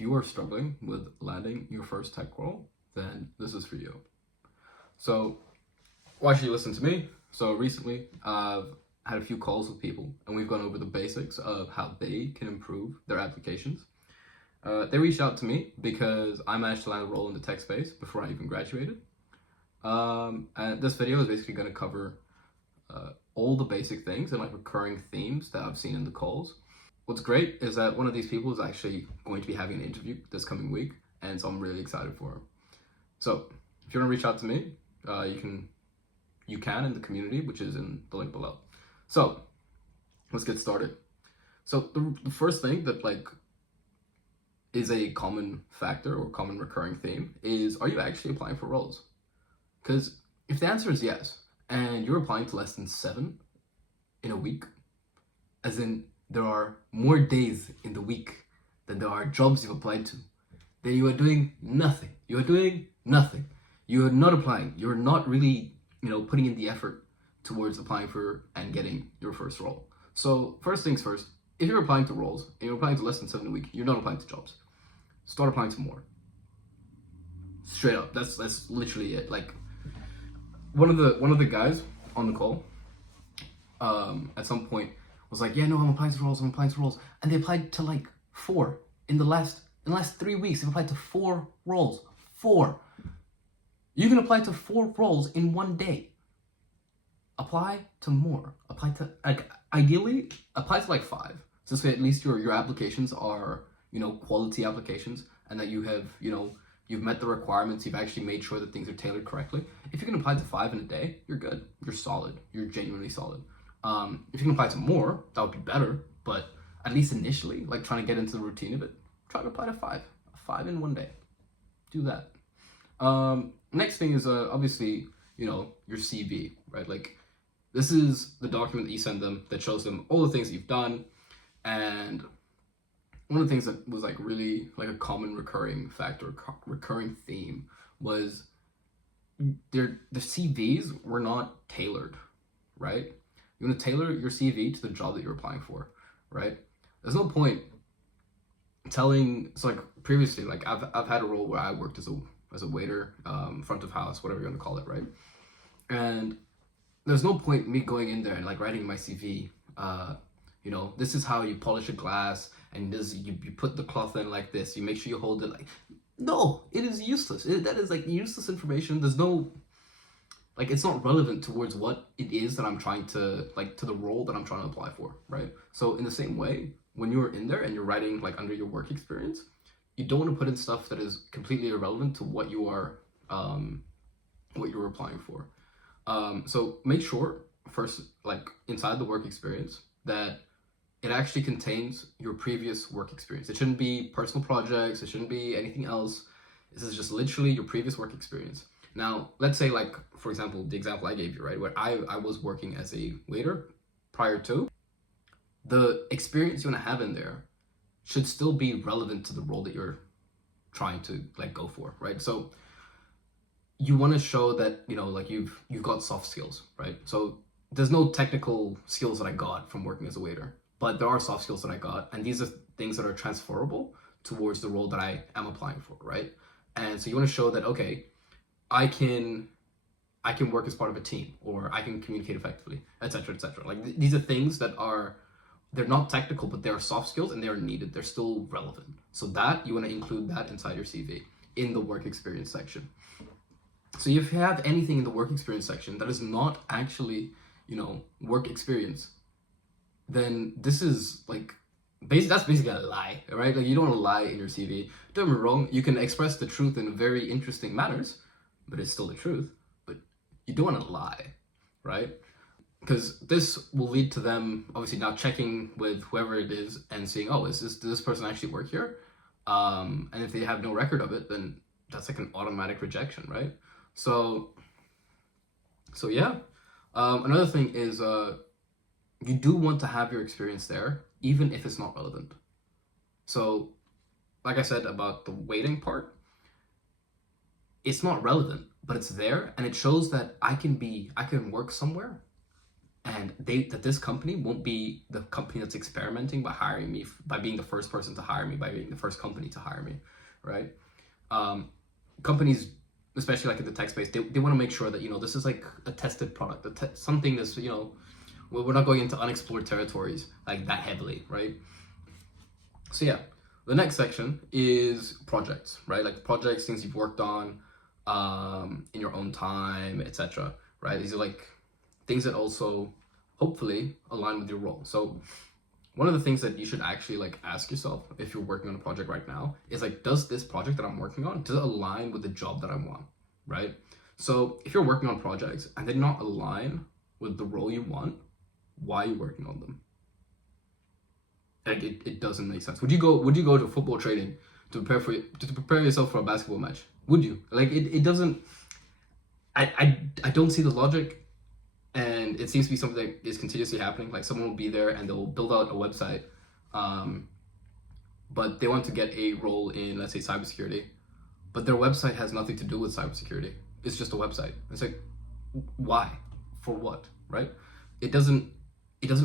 if you are struggling with landing your first tech role, then this is for you. So why should you listen to me? So recently I've had a few calls with people and we've gone over the basics of how they can improve their applications. They reached out to me because I managed to land a role in the tech space before I even graduated. And this video is basically going to cover all the basic things and like recurring themes that I've seen in the calls. What's great is that one of these people is actually going to be having an interview this coming week, and so I'm really excited for him. So if you want to reach out to me, you can in the community, which is in the link below. So let's get started. So the first thing that like is a common factor or common recurring theme is, are you actually applying for roles? Because if the answer is yes, and you're applying to less than 7 in a week, as in there are more days in the week than there are jobs you've applied to, then you are doing nothing. You are doing nothing. You are not applying. You're not really, putting in the effort towards applying for and getting your first role. So first things first, if you're applying to roles and you're applying to less than 7 a week, you're not applying to jobs. Start applying to more. Straight up. That's literally it. Like one of the guys on the call, at some point was like, yeah, no, I'm applying to roles, and they applied to like 4 in the last 3 weeks. They've applied to 4 roles. 4. You can apply to 4 roles in one day. Apply to more. Apply to, like, ideally apply to like 5. So this way at least your applications are, quality applications, and that you have, you've met the requirements, you've actually made sure that things are tailored correctly. If you can apply to 5 in a day, you're good. You're solid. You're genuinely solid. If you can apply to more, that would be better, but at least initially, like trying to get into the routine of it, try to apply to 5. 5 in one day. Do that. Next thing is obviously, your CV, right? Like this is the document that you send them that shows them all the things that you've done. And one of the things that was like really like a common recurring factor, recurring theme was the CVs were not tailored, right? You want to tailor your CV to the job that you're applying for, right? There's no point telling. So like previously, like I've had a role where I worked as a waiter, front of house, whatever you want to call it, right? And there's no point me going in there and like writing my CV. This is how you polish a glass, and this you put the cloth in like this. You make sure you hold it like. No, it is useless. That is like useless information. There's no. Like, it's not relevant towards what it is that I'm trying to, like, to the role that I'm trying to apply for, right? So in the same way, when you're in there and you're writing, like, under your work experience, you don't want to put in stuff that is completely irrelevant to what you are, what you're applying for. So make sure, first, like, inside the work experience, that it actually contains your previous work experience. It shouldn't be personal projects. It shouldn't be anything else. This is just literally your previous work experience. Now, let's say, like, for example, the example I gave you, right, where I was working as a waiter prior to, the experience you want to have in there should still be relevant to the role that you're trying to, like, go for, right? So you want to show that, like, you've got soft skills, right? So there's no technical skills that I got from working as a waiter, but there are soft skills that I got, and these are things that are transferable towards the role that I am applying for, right? And so you want to show that, okay, I can work as part of a team, or I can communicate effectively, etc., etc. Like these are things that they're not technical, but they're soft skills and they are needed. They're still relevant. So that you want to include that inside your CV in the work experience section. So if you have anything in the work experience section that is not actually, work experience, then this is like that's basically a lie, right? Like you don't want to lie in your CV. Don't get me wrong, you can express the truth in very interesting manners, but it's still the truth. But you don't want to lie, right? Because this will lead to them obviously now checking with whoever it is and seeing, oh, does this person actually work here? And if they have no record of it, then that's like an automatic rejection, right? So yeah. Another thing is you do want to have your experience there, even if it's not relevant. So like I said about the waiting part, it's not relevant, but it's there, and it shows that I can work somewhere and that this company won't be the company that's experimenting by hiring me, by being the first person to hire me, by being the first company to hire me, right? Companies, especially like in the tech space, they want to make sure that, this is like a tested product, something that's, we're not going into unexplored territories like that heavily, right? So yeah, the next section is projects, right? Like projects, things you've worked on in your own time, etc., right? These are like things that also hopefully align with your role. So one of the things that you should actually like ask yourself if you're working on a project right now is like, does this project that I'm working on, does it align with the job that I want, right? So if you're working on projects and they not align with the role you want, why are you working on them? Like it doesn't make sense. Would you go to football training to prepare yourself for a basketball match? Would you? Like it doesn't. I don't see the logic, and it seems to be something that is continuously happening. Like someone will be there and they'll build out a website, but they want to get a role in, let's say, cybersecurity, but their website has nothing to do with cybersecurity. It's just a website. It's like, why? For what? Right? It doesn't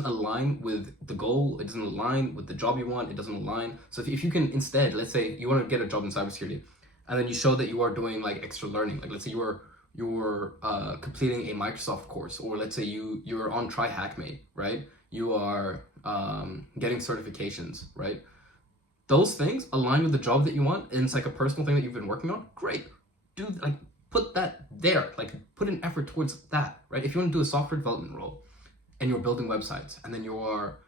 align with the goal. It doesn't align with the job you want. It doesn't align. So if you can instead, let's say you want to get a job in cybersecurity, and then you show that you are doing like extra learning. Like let's say you're completing a Microsoft course, or let's say you're on TryHackMate, right? You are getting certifications, right? Those things align with the job that you want, and it's like a personal thing that you've been working on. Great, put that there. Like put an effort towards that, right? If you want to do a software development role, and you're building websites, and then you're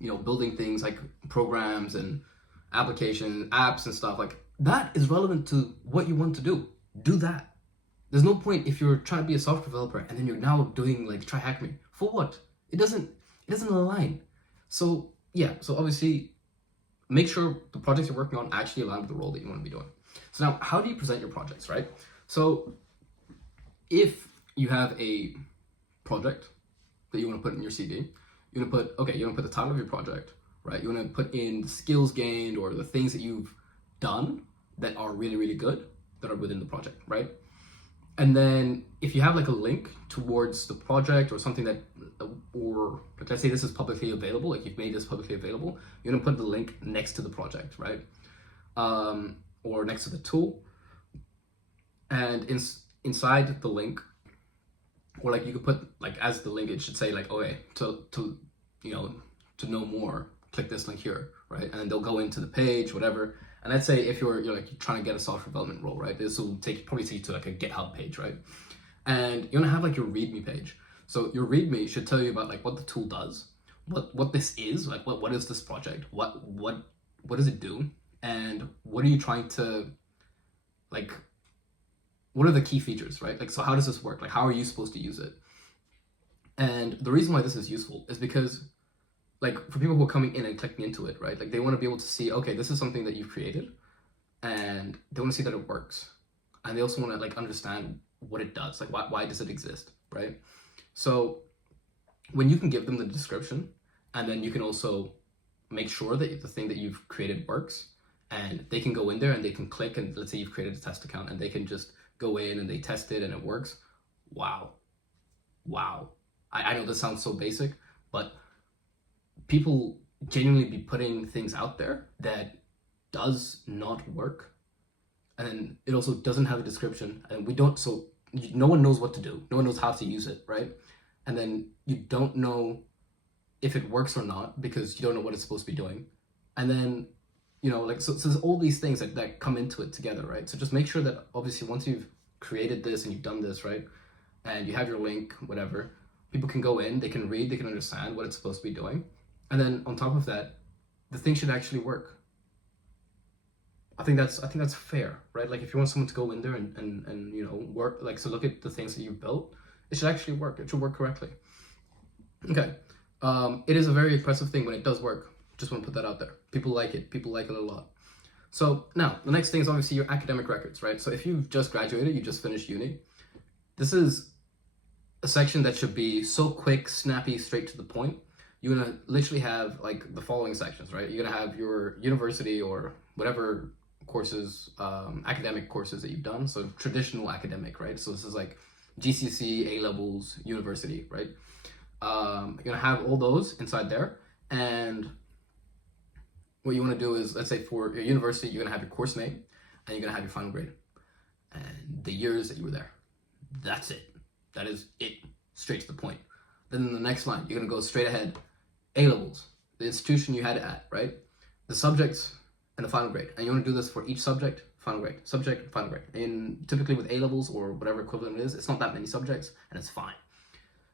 building things like programs and applications, apps and stuff, like that is relevant to what you want to do. Do that. There's no point if you're trying to be a software developer and then you're now doing like TryHackMe. For what? It doesn't align. So yeah, so obviously make sure the projects you're working on actually align with the role that you want to be doing. So now, how do you present your projects, right? So if you have a project that you want to put in your CV, you want to put the title of your project, right? You want to put in the skills gained or the things that you've done that are really, really good, that are within the project, right? And then if you have like a link towards the project or something that, or let's say this is publicly available, like you've made this publicly available, you're gonna put the link next to the project, right? Or next to the tool. And inside the link, or like you could put like as the link, it should say like, okay, to know more, click this link here, right? And then they'll go into the page, whatever. And let's say if you're trying to get a software development role, right? This will probably take you to like a GitHub page, right? And you're gonna have like your README page. So your README should tell you about like what the tool does, what this is, like what is this project, what does it do, and what are you trying to like, what are the key features, right? Like, so how does this work? Like, how are you supposed to use it? And the reason why this is useful is because, like, for people who are coming in and clicking into it, right? Like, they want to be able to see, okay, this is something that you've created, and they want to see that it works. And they also want to, like, understand what it does. Like, why does it exist, right? So when you can give them the description, and then you can also make sure that the thing that you've created works, and they can go in there and they can click, and let's say you've created a test account, and they can just go in and they test it and it works. Wow. I know this sounds so basic, but people genuinely be putting things out there that does not work, and it also doesn't have a description, and no one knows what to do. No one knows how to use it, right? And then you don't know if it works or not because you don't know what it's supposed to be doing. And then, so there's all these things that come into it together, right? So just make sure that obviously once you've created this and you've done this, right, and you have your link, whatever, people can go in, they can read, they can understand what it's supposed to be doing. And then on top of that, the thing should actually work. I think that's fair, right? Like if you want someone to go in there and work, like, so look at the things that you've built, it should actually work. It should work correctly. Okay. It is a very impressive thing when it does work. Just want to put that out there. People like it a lot. So now the next thing is obviously your academic records, right? So if you've just graduated, you just finished uni, this is a section that should be so quick, snappy, straight to the point. You're gonna literally have like the following sections, right? You're gonna have your university or whatever courses, academic courses that you've done. So traditional academic, right? So this is like GCSE, A levels, university, right? You're gonna have all those inside there, and what you want to do is, let's say for your university, you're gonna have your course name, and you're gonna have your final grade, and the years that you were there. That's it. That is it. Straight to the point. Then in the next line, you're gonna go straight ahead. A levels, the institution you had it at, right? The subjects and the final grade, and you want to do this for each subject, final grade, subject, final grade. And typically with A levels or whatever equivalent it is, it's not that many subjects, and it's fine.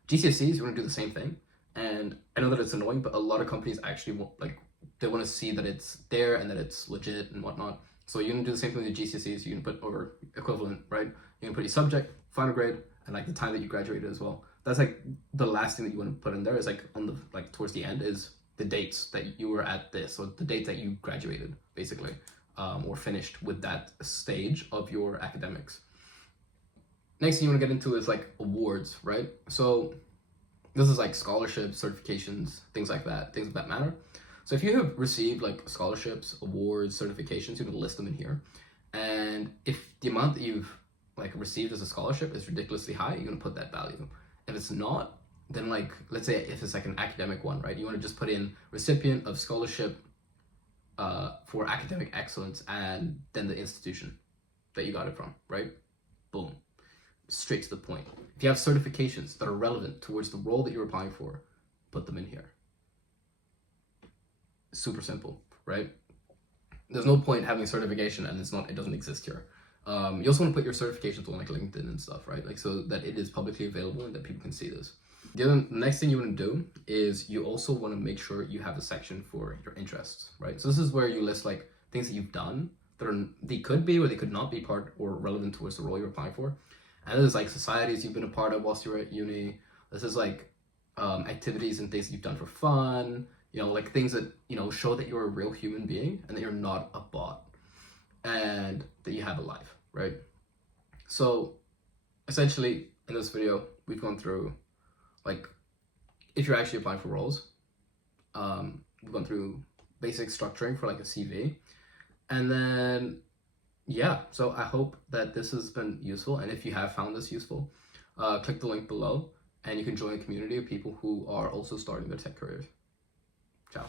GCSEs, you want to do the same thing, and I know that it's annoying, but a lot of companies actually want, like, they want to see that it's there and that it's legit and whatnot. So you're gonna do the same thing with your GCSEs. You can put over equivalent, right? You can put your subject, final grade, and like the time that you graduated as well. That's like the last thing that you want to put in there is like on the like towards the end is the dates that you were at this, or the date that you graduated, basically, or finished with that stage of your academics. Next thing you want to get into is like awards, right? So this is like scholarships, certifications, things like that, things of that matter. So if you have received like scholarships, awards, certifications, you can list them in here. And if the amount that you've like received as a scholarship is ridiculously high, you're gonna put that value. If it's not, then like, let's say if it's like an academic one, right? You wanna just put in recipient of scholarship for academic excellence and then the institution that you got it from, right? Boom. Straight to the point. If you have certifications that are relevant towards the role that you're applying for, put them in here. Super simple, right? There's no point having a certification and it doesn't exist here. You also want to put your certifications on like LinkedIn and stuff, right? Like so that it is publicly available and that people can see this. The next thing you want to do is you also want to make sure you have a section for your interests, right? So this is where you list like things that you've done that they could be or they could not be part or relevant towards the role you're applying for. And this is like societies you've been a part of whilst you were at uni. This is like activities and things that you've done for fun. You know, like things that, you know, show that you're a real human being and that you're not a bot and that you have a life, right? So essentially in this video, we've gone through like, if you're actually applying for roles, we've gone through basic structuring for like a CV. And then, yeah, so I hope that this has been useful. And if you have found this useful, click the link below and you can join a community of people who are also starting their tech careers. Ciao.